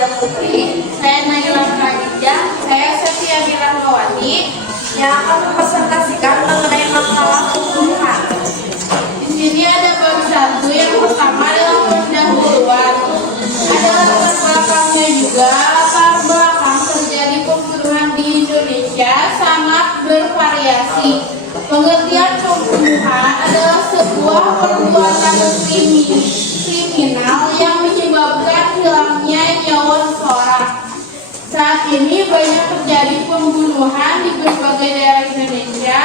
Widya Putri. Saya Naila Khadijah. Saya Setia Rahmawati yang akan mempresentasikan mengenai masalah pembunuhan. Di sini ada bab 1 yang pertama adalah pendahuluan. Ada latar belakangnya juga. Latar belakang terjadi pembunuhan di Indonesia sangat bervariasi. Pengertian pembunuhan adalah sebuah perbuatan kriminal yang menyebabkan hilangnya nyawa seseorang. Saat ini banyak terjadi pembunuhan di berbagai daerah Indonesia.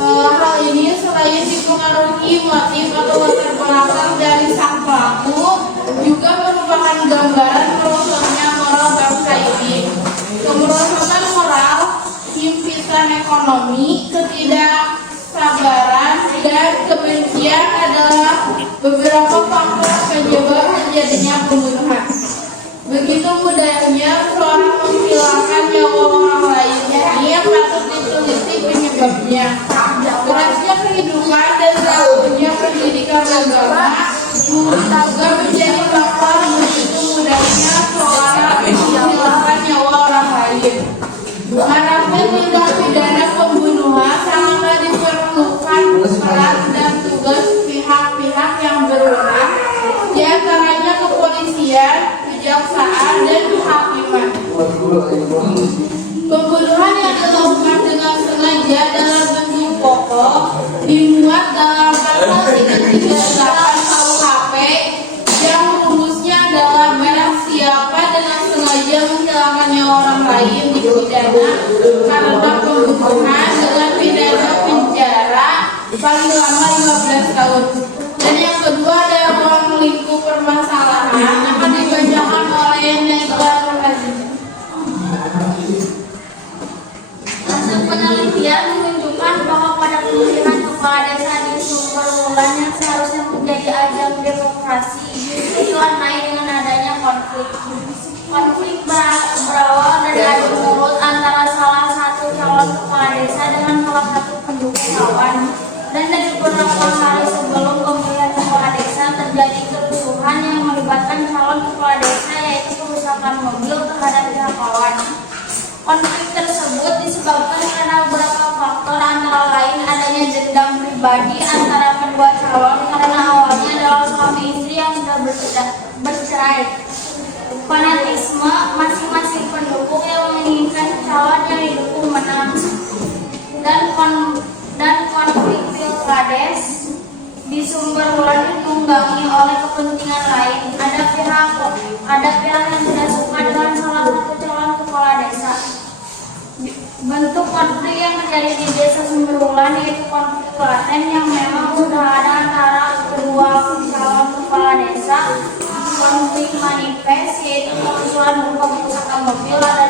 Hal ini selain dipengaruhi motif atau latar belakang dari sang pelaku, juga merupakan gambaran merosotnya moral bangsa ini. Kemerosotan moral, himpitan ekonomi, ketidaksabaran, dan kebencian adalah beberapa faktor penyebab terjadinya pembunuhan. Begitu mudahnya seorang menghilangkan nyawa orang lain, ini yang patut diteliti penyebabnya. Kerasnya kehidupan dan rapuhnya pendidikan agama juga menjadi faktor begitu mudahnya seorang menghilangkan nyawa orang lain. Adapun tindak pidana pembunuhan sangatlah diperlukan peran dan tugas pihak-pihak yang berwenang, di antaranya kepolisian, kejaksaan, dan kehakiman. Pembunuhan yang dilakukan dengan sengaja dalam bentuk pokok dimuat dalam pasal 338 KUHP yang rumusnya adalah barang siapa dengan sengaja menghilangkan nyawa orang lain dipidana karena pembunuhan dengan pidana penjara paling lama 15 tahun. Dan yang kedua ada ruang lingkup permasalahan yang akan dibacakan oleh Naila Khadijah. Hasil penelitian menunjukkan bahwa pada pemilihan kepala desa di sumber wulan yang seharusnya menjadi ajang demokrasi justru naik dengan adanya konflik. Konflik berawal dari adu mulut antara salah satu calon kepala desa dengan salah satu pendukung lawan. Dan dari beberapa hari sebelum pemilihan kepala desa terjadi kerusuhan yang melibatkan calon kepala desa, yaitu perusakan mobil terhadap pihak lawan. Konflik tersebut disebabkan karena beberapa faktor, antara lain adanya dendam pribadi antara kedua calon karena awalnya adalah suami istri yang sudah bercerai. Fanatisme masing-masing pendukung yang menginginkan calon yang didukung menang, dan konflik pilkades di sumber wulan ditunggangi oleh kepentingan lain. Ada pihak yang tidak suka dengan salah satu calon kepala desa. Bentuk konflik yang terjadi di desa sumber wulan yaitu konflik laten yang memang sudah ada antara kedua calon kepala desa. Konflik manifest yaitu kerusuhan berupa perusakan mobil. Ada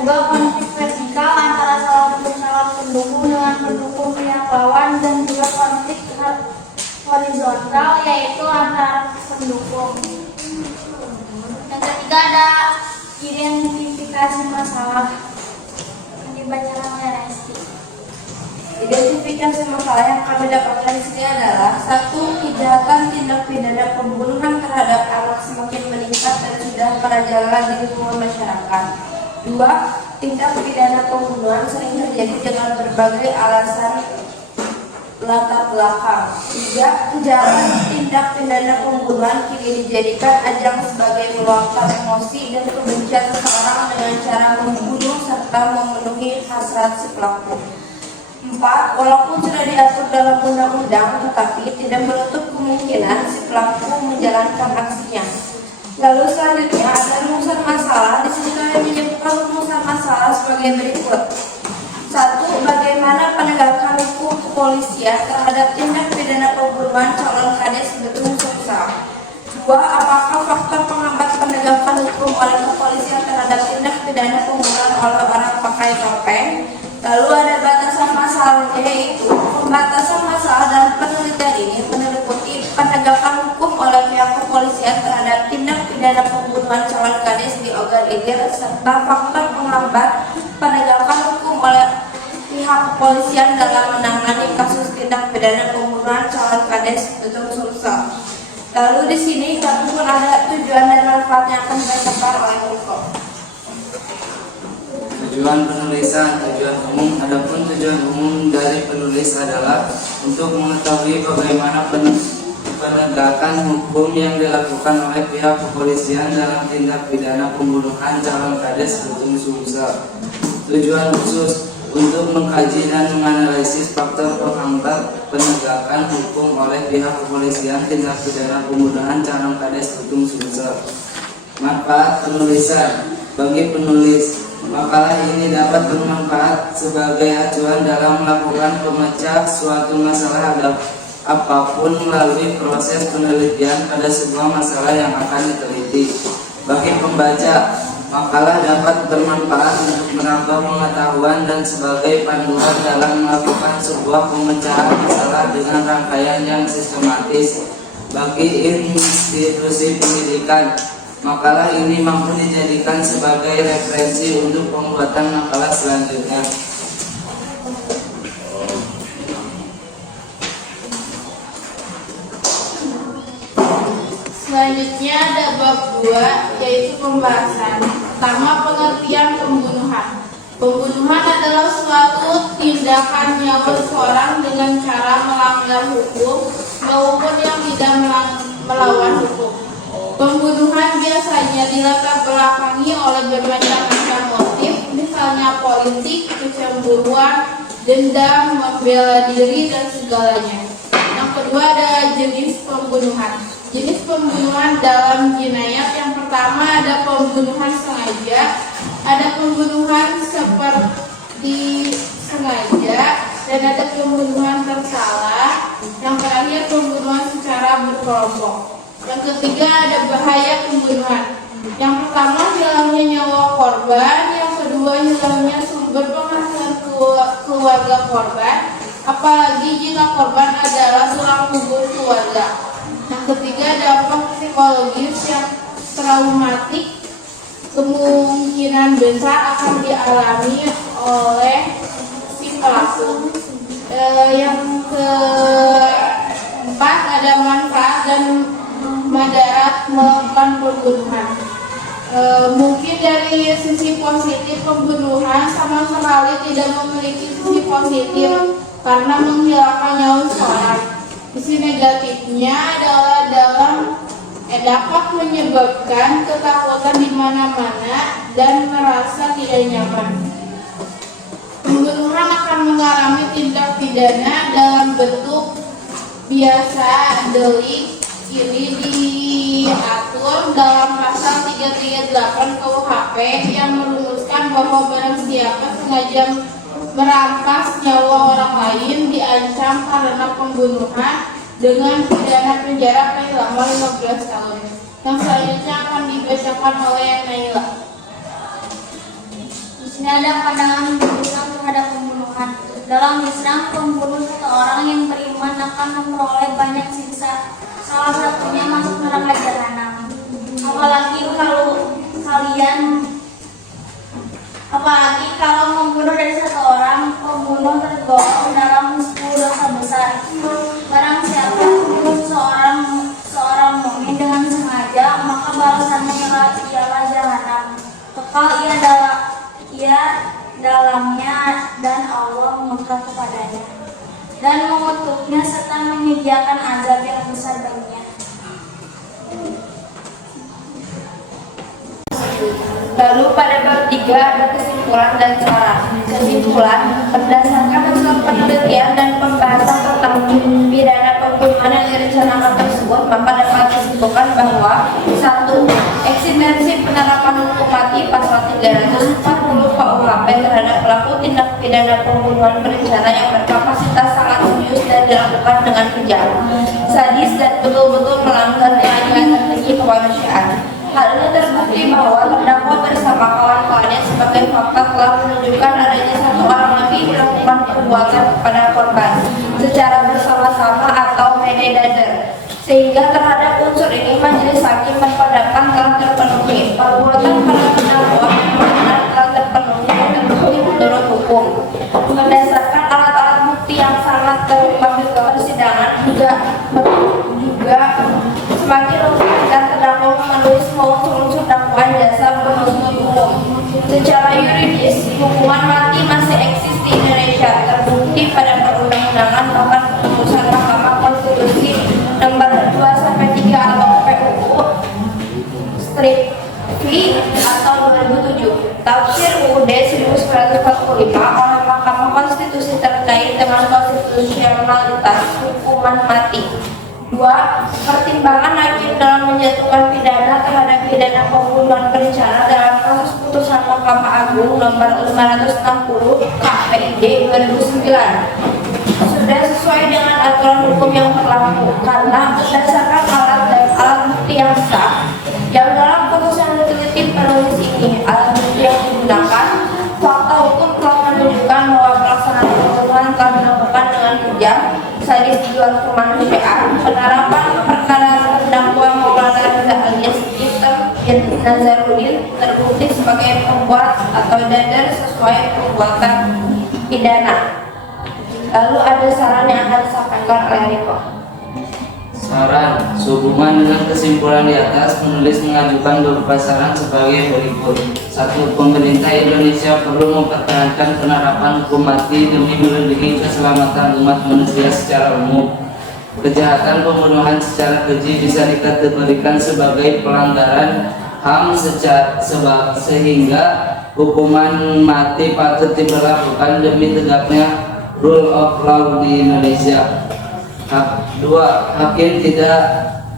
juga konflik vertikal antara salah satu calon pendukung dengan pendukung pihak lawan, dan juga konflik horizontal yaitu antara pendukung. Yang ketiga ada identifikasi masalah yang dibacakan oleh Resti. Identifikasi masalah yang kami dapatkan di sini adalah: 1. Kejahatan tindak pidana pembunuhan terhadap anak semakin meningkat dan sudah merajalela di lingkungan masyarakat. 2. Tindak pidana pembunuhan sering terjadi dengan berbagai alasan latar belakang. 3. Kejahatan tindak pidana pembunuhan kini dijadikan ajang sebagai meluapkan emosi dan kebencian seseorang dengan cara membunuh serta memenuhi hasrat si pelaku. 4. Walaupun sudah diatur dalam undang-undang, tetapi tidak menutup kemungkinan si pelaku menjalankan aksinya. Lalu selanjutnya ada rumusan masalah. Di sini kami menyebutkan rumusan masalah sebagai berikut. 1. Bagaimana penegakan hukum kepolisian terhadap tindak pidana pembunuhan calon kades Betung Sumsel. 2. Apakah faktor penghambat penegakan hukum oleh kepolisian terhadap tindak pidana pembunuhan oleh orang pakai topeng. Lalu ada batasan masalahnya, yaitu pembatasan masalah dalam penelitian ini meliputi penegakan hukum oleh pihak kepolisian terhadap tindak pidana pembunuhan calon kades di Ogan Ilir, serta faktor penghambat penegakan hukum oleh pihak kepolisian dalam menangani kasus tindak pidana pembunuhan calon kades Betung Sumsel. Lalu di sini kami pun ada tujuan dan manfaat selanjutnya akan dibacakan oleh Koko. Tujuan penulisan, tujuan umum. Adapun tujuan umum dari penulis adalah untuk mengetahui bagaimana penegakan hukum yang dilakukan oleh pihak kepolisian dalam tindak pidana pembunuhan calon kades Lutung Sumsel. Tujuan khusus untuk mengkaji dan menganalisis faktor penghambat penegakan hukum oleh pihak kepolisian tindak pidana pembunuhan calon kades Lutung Sumsel. Manfaat penulisan bagi penulis. Makalah ini dapat bermanfaat sebagai acuan dalam melakukan pemecah suatu masalah apapun melalui proses penelitian pada sebuah masalah yang akan diteliti. Bagi pembaca, makalah dapat bermanfaat untuk menambah pengetahuan dan sebagai panduan dalam melakukan sebuah pemecahan masalah dengan rangkaian yang sistematis. Bagi institusi pendidikan, makalah ini mampu dijadikan sebagai referensi untuk pembuatan makalah selanjutnya. Selanjutnya ada bab 2, yaitu pembahasan. Pertama, pengertian pembunuhan. Pembunuhan adalah suatu tindakan nyawa seseorang dengan cara melanggar hukum maupun yang tidak melawan hukum. Pembunuhan biasanya dilatar belakangi oleh berbagai macam motif, misalnya politik, kecemburuan, dendam, membela diri, dan segalanya. Yang kedua ada jenis pembunuhan. Jenis pembunuhan dalam jinayat yang pertama ada pembunuhan sengaja, ada pembunuhan seperti sengaja, dan ada pembunuhan tersalah. Yang terakhir pembunuhan secara berkelompok. Yang ketiga ada bahaya pembunuhan. Yang pertama hilangnya nyawa korban, yang kedua hilangnya sumber penghasilan keluarga korban, apalagi jika korban adalah tulang punggung keluarga. Yang ketiga dampak psikologis yang traumatik kemungkinan besar akan dialami oleh si pelaku. Yang keempat ada manfaat dan madarat melakukan pembunuhan. Mungkin dari sisi positif pembunuhan sama sekali tidak memiliki sisi positif karena menghilangkan nyawa seseorang. Sisi negatifnya adalah dapat menyebabkan ketakutan di mana-mana dan merasa tidak nyaman. Pembunuhan akan mengalami tindak pidana dalam bentuk biasa delik. Ini diatur dalam pasal 338 KUHP yang merumuskan bahwa barang siapa sengaja merampas nyawa orang lain diancam karena pembunuhan dengan pidana penjara paling lama 15 tahun. Yang selanjutnya akan dibacakan oleh Naila. Di sini ada pandangan Islam terhadap pembunuhan. Dalam Islam, pembunuh seseorang yang beriman akan memperoleh banyak siksa. Salah satunya masuk neraka jahanam. Apalagi kalau membunuh dari satu orang, pembunuh tergolong dalam 10 dosa besar. Barang siapa membunuh seorang mukmin dengan sengaja, maka balasannya ialah jahanam. Kekal ia dalamnya dan Allah murka kepadanya dan mengutuknya serta menyediakan azab yang besar baginya. Lalu pada bab 3 ada kesimpulan dan saran. Kesimpulan, berdasarkan hasil penelitian dan pembahasan tentang pidana pembunuhan yang direncanakan tersebut, maka dapat disimpulkan bahwa 1. Eksistensi penerapan hukum mati pasal 340 KUHP terhadap pelaku tindak pidana pembunuhan berencana yang berkapasitas sangat serius dan dilakukan dengan kejam, sadis, dan betul-betul melanggar nilai-nilai tertinggi kemanusiaan. Hal ini terbukti bahwa terdakwa bersama kawan-kawannya sebagai fakta telah menunjukkan adanya satu orang lebih melakukan perbuatan kepada korban secara bersama-sama atau mede-dader, sehingga terhadap unsur ini majelis hakim berpendapat telah terpenuhi perbuatan para terdakwa telah terpenuhi menurut hukum. Berdasarkan alat-alat bukti yang sangat terungkap di persidangan juga semakin lengkap dan terdakwa menulis unsur-unsur dakwaan dasar penuntut umum. Secara yuridis, hukuman mati masih eksis di Indonesia, terbukti pada perundang-undangan bahkan keputusan Mahkamah Konstitusi nomor 2-3 atau PUU strip V atau 2007, tafsir UUD 1945 oleh Mahkamah Konstitusi terkait dengan konstitusionalitas hukuman mati. 2. Pertimbangan hakim dalam menjatuhkan pidana terhadap pidana pembunuhan berencana dalam kasus putusan Mahkamah Agung nomor 560 KPID 2009 sudah sesuai dengan aturan hukum yang berlaku karena berdasarkan alat bukti yang sah yang dalam putusan diteliti penulis ini. Alat bukti yang digunakan, fakta hukum telah menunjukkan bahwa pelaksanaan pembunuhan telah dilakukan dengan kejam, sadis di luar hukuman PA. Penerapan perkara terdakwa Maulana Reza alias Iftar bin Nazarudin terbukti sebagai pembuat atau dader sesuai perbuatan pidana. Lalu ada saran yang akan disampaikan oleh Riko. Saran, sehubungan dengan kesimpulan di atas, penulis mengajukan beberapa saran sebagai berikut. 1. Pemerintah Indonesia perlu mempertahankan penerapan hukum mati demi melindungi keselamatan umat manusia secara umum. Kejahatan pembunuhan secara keji bisa dikategorikan sebagai pelanggaran HAM sehingga hukuman mati patut diberlakukan demi tegaknya rule of law di Indonesia. 2. Hakim tidak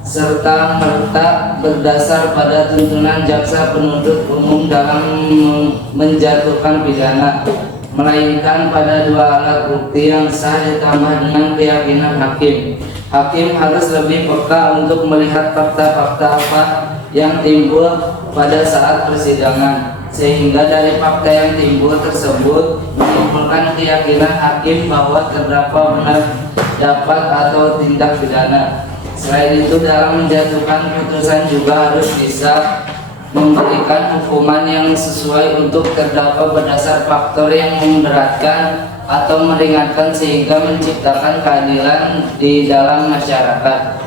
serta-merta berdasar pada tuntunan jaksa penuntut umum dalam menjatuhkan pidana, melainkan pada 2 alat bukti yang sah ditambah dengan keyakinan hakim. Hakim harus lebih peka untuk melihat fakta-fakta apa yang timbul pada saat persidangan, sehingga dari fakta yang timbul tersebut menimbulkan keyakinan hakim bahwa terdakwa benar dapat atau tindak pidana. Selain itu, dalam menjatuhkan putusan juga harus bisa memberikan hukuman yang sesuai untuk terdakwa berdasar faktor yang memberatkan atau meringankan sehingga menciptakan keadilan di dalam masyarakat.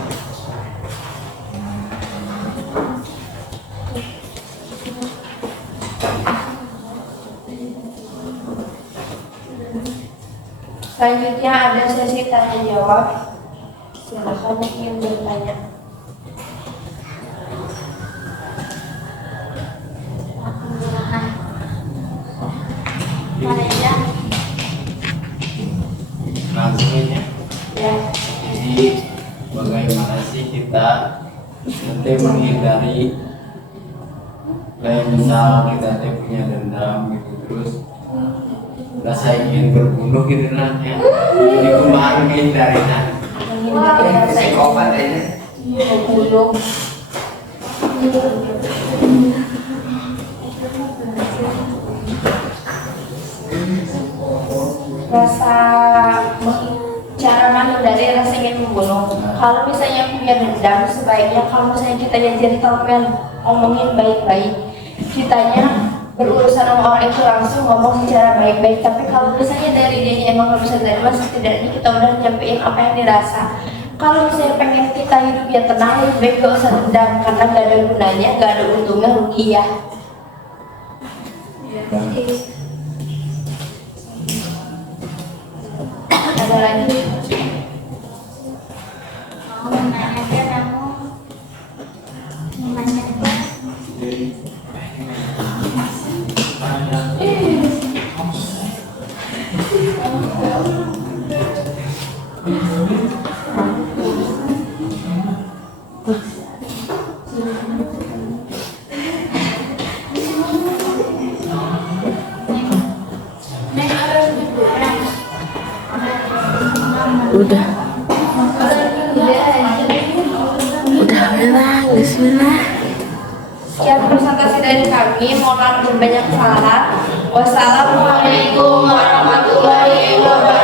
Selanjutnya ada sesi tanya jawab. Silakan yang ingin bertanya. Langsung aja. Ya. Jadi bagaimana sih kita nanti menghindari kayak misal kita punya dendam gitu terus rasa ingin berbunuh gitu nah ya. Jadi kumaha menghindari nah. Psikopat ini. Membunuh. Cara menghindari rasa ingin membunuh. Kalau misalnya punya dendam, sebaiknya kalau misalnya kita gentleman ngomongin baik-baik, kitanya berurusan sama orang itu langsung ngomong secara baik-baik. Tapi kalau misalnya dari dia emang nggak bisa terima, setidaknya kita udah nyampein apa yang dirasa. Kalau misalnya pengen kita hidup ya tenang, lebih baik gak usah dendam karena gak ada gunanya, gak ada untungnya, rugi ya. Ada lagi? Mau nanya aja kamu. Nanya aja. Udah bilang bismillah. Sekian presentasi dari kami, mohon berbanyak salah. Wassalamualaikum warahmatullahi wabarakatuh.